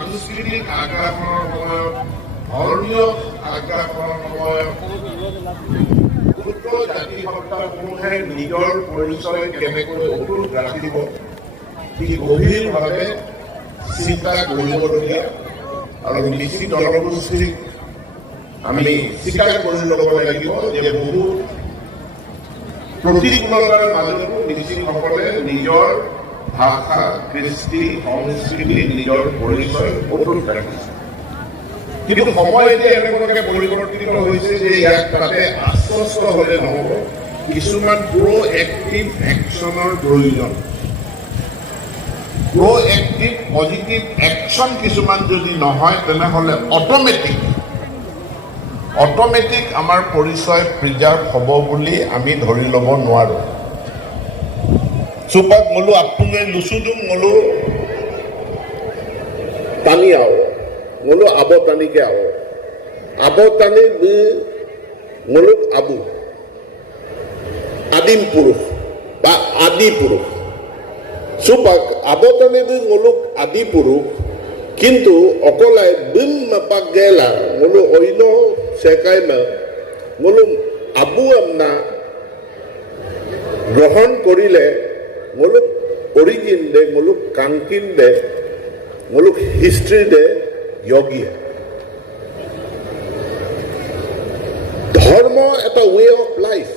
সাংস্কৃতিক আগ্ৰাসনৰ সময়ত ধৰ্মীয় আগ্ৰাসনৰ সময়ত ক্ষুদ্ৰ জাতি সত্তাসমূহে নিজৰ পৰিচয় কেনেকৈ অটুট ৰাখিব সি গভীৰভাৱে চিন্তা কৰিবলগীয়া আৰু নিশ্চিত জনগোষ্ঠীক আমি স্বীকাৰ কৰি ল'ব লাগিব যে বহুত প্ৰতিকূলতাৰ মাজতো নিশ্চিতসকলে নিজৰ ভাষা কৃষ্টি সংস্কৃতি নিজৰ পৰিচয় অটুট ৰাখিছে কিন্তু সময় এতিয়া এনেকুৱাকে পৰিৱৰ্তিত হৈছে যে ইয়াক তাতে আশ্বস্ত হ'লে নহ'ব কিছুমান প্ৰ'এক্টিভ একশ্যনৰ প্ৰয়োজন প্ৰ'এক্টিভ পজিটিভ একশ্যন কিছুমান যদি নহয় তেনেহ'লে অট'মেটিক আমাৰ পৰিচয় প্ৰিজাৰ্ভ হ'ব বুলি আমি ধৰি ল'ব নোৱাৰোঁ Supak mulu apungan lusudung mulu tani ao, mulu abo tani ke ao, abo tani be mulu abu, adim puruh, ba adi puruh. Supak abo tani be mulu adi puruh, kintu okolai bim mapagela mulu oino sekai na mulu abu amna grohan korile muluk origin de muluk kankin de muluk history de yogi dharma eta way of life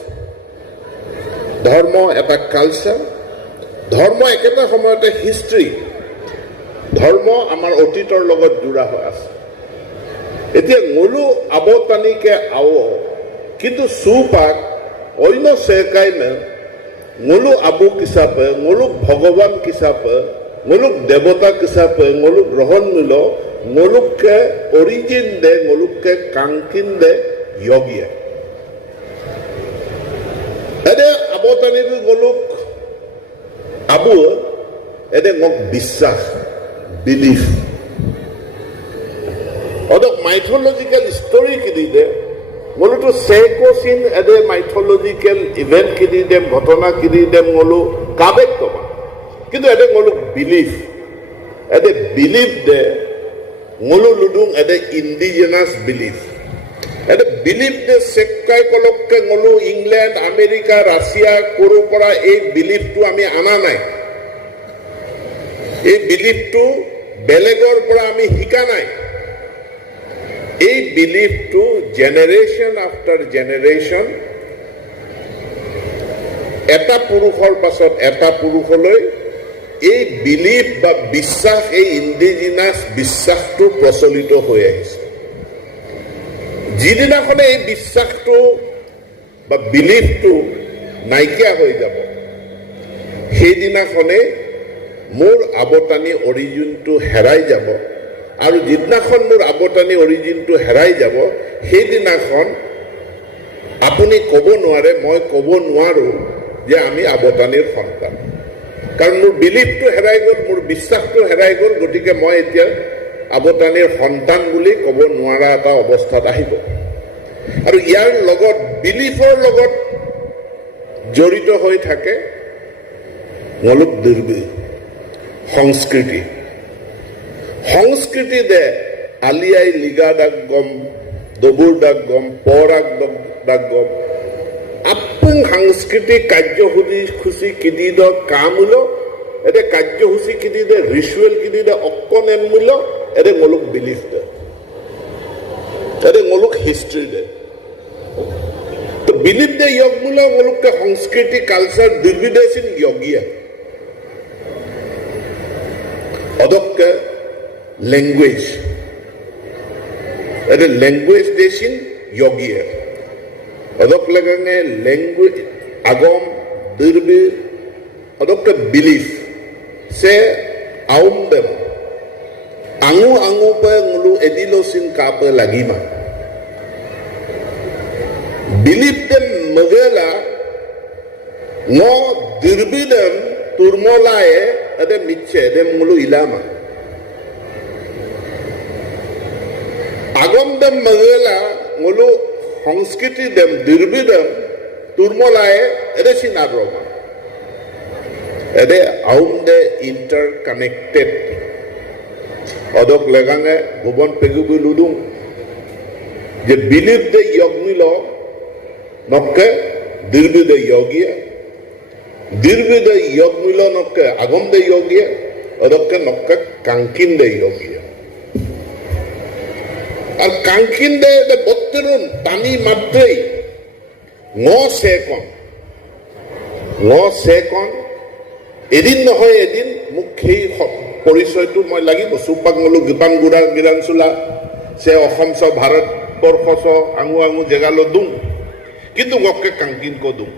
dharma eta culture dharma eketa samayate history dharma amar otitor logot jura hoy ase etia mulu abotani ke awo kintu supak oino sekai na Nguluk abu kisape, nguluk bhagavan kisape, nguluk devata kisape, nguluk rohon milo, nguluk ke origin de, nguluk ke kankin de yogi. Ada abotani itu nguluk abu, ada ngok bisah, belief. Odok mythological story kini de. Mulu to sekosin ada mythological event kini dem ঘটনা kini dem mulu kabek koma কিন্তু ada mulu belief de mulu ludung ada indigenous belief ada belief de sekkai kolokke mulu England America Russia koru pora ei belief tu ami ana nai ei belief tu belegor pora ami hika nai এই বিলিফটো generation after generation এটা পুৰুষৰ পাছত এটা পুৰুষলৈ এই belief বা বিশ্বাস এই indigenous বিশ্বাসটো প্ৰচলিত হৈ আহিছে যিদিনাখনে এই বিশ্বাসটো বা বিলিফটো নাইকিয়া হৈ যাব সেইদিনাখনে মোৰ আবতানি অৰিজিনটো হেৰাই যাব আৰু যিদিনাখন মোৰ আবতানি অৰিজিনটো হেৰাই যাব সেইদিনাখন আপুনি ক'ব নোৱাৰে মই ক'ব নোৱাৰো যে আমি আবতানিৰ সন্তান কাৰণ মোৰ বিলিফটো হেৰাই গ'ল মোৰ বিশ্বাসটো হেৰাই গ'ল গতিকে মই এতিয়া আবতানিৰ সন্তান বুলি ক'ব নোৱাৰা এটা অৱস্থাত আহিব আৰু ইয়াৰ লগত বিলিফৰ লগত জড়িত হৈ থাকে মলুক দুৰ্বি সংস্কৃতি সংস্কৃতি দে আলিয়াই লিগা ডাক গম দবুৰ ডাক গম পৰাগ ডাক গম আপুং সাংস্কৃতিক কাৰ্যসূচী কিনি দ কামূল এতে কাৰ্যসূচী কিনি দে ৰিচুৱেল কিনি দে অকণেন মূল্য এতে মলুক বিলিফ দে এতে মলুক হিষ্ট্ৰী দে তো বিলিফ দে য়গ মূল্য মলুককে সংস্কৃতি culture দুৰ্বিদেশীন য়গীয়া অদক্কে language ada language desin yogi adok lagange language agom dirbi adok belief se aum dem angu pa ngulu edilosin ka pa lagi ma belief dem magala no dirbi dem turmolae ada mitche dem ngulu ilama আগম them মগলা মলু সংস্কৃতি them দুৰ্বিদম তুৰ্মলায়ে এদে চিনাদ্ৰমা এদে আউম দে inter connected অদক লেগাঙে ভুবন পেগুবি লুডুং যে believe they ইয়গমিল নকে দির্বিদে ইয়গিয়া দির্বিদে ইয়গমিল নকে আগম দে ইয়গিয়া অদকে নকে কাঙ্কিন দে ইয়গিয়া আর কাঙ্কিন দে বত্তেরুন টানি মাত্রেই সে কন এদিন নহয় এদিন মোক সেই পৰিচয়টো মই লাগিব চুপাক মলো গীপান গুড়া গিৰাঞ্চোলা সে অসম চ ভাৰতবৰ্ষ চ আঙু আঙু জেগালো দুং কিন্তু গকে কাঙ্কিন কো দুং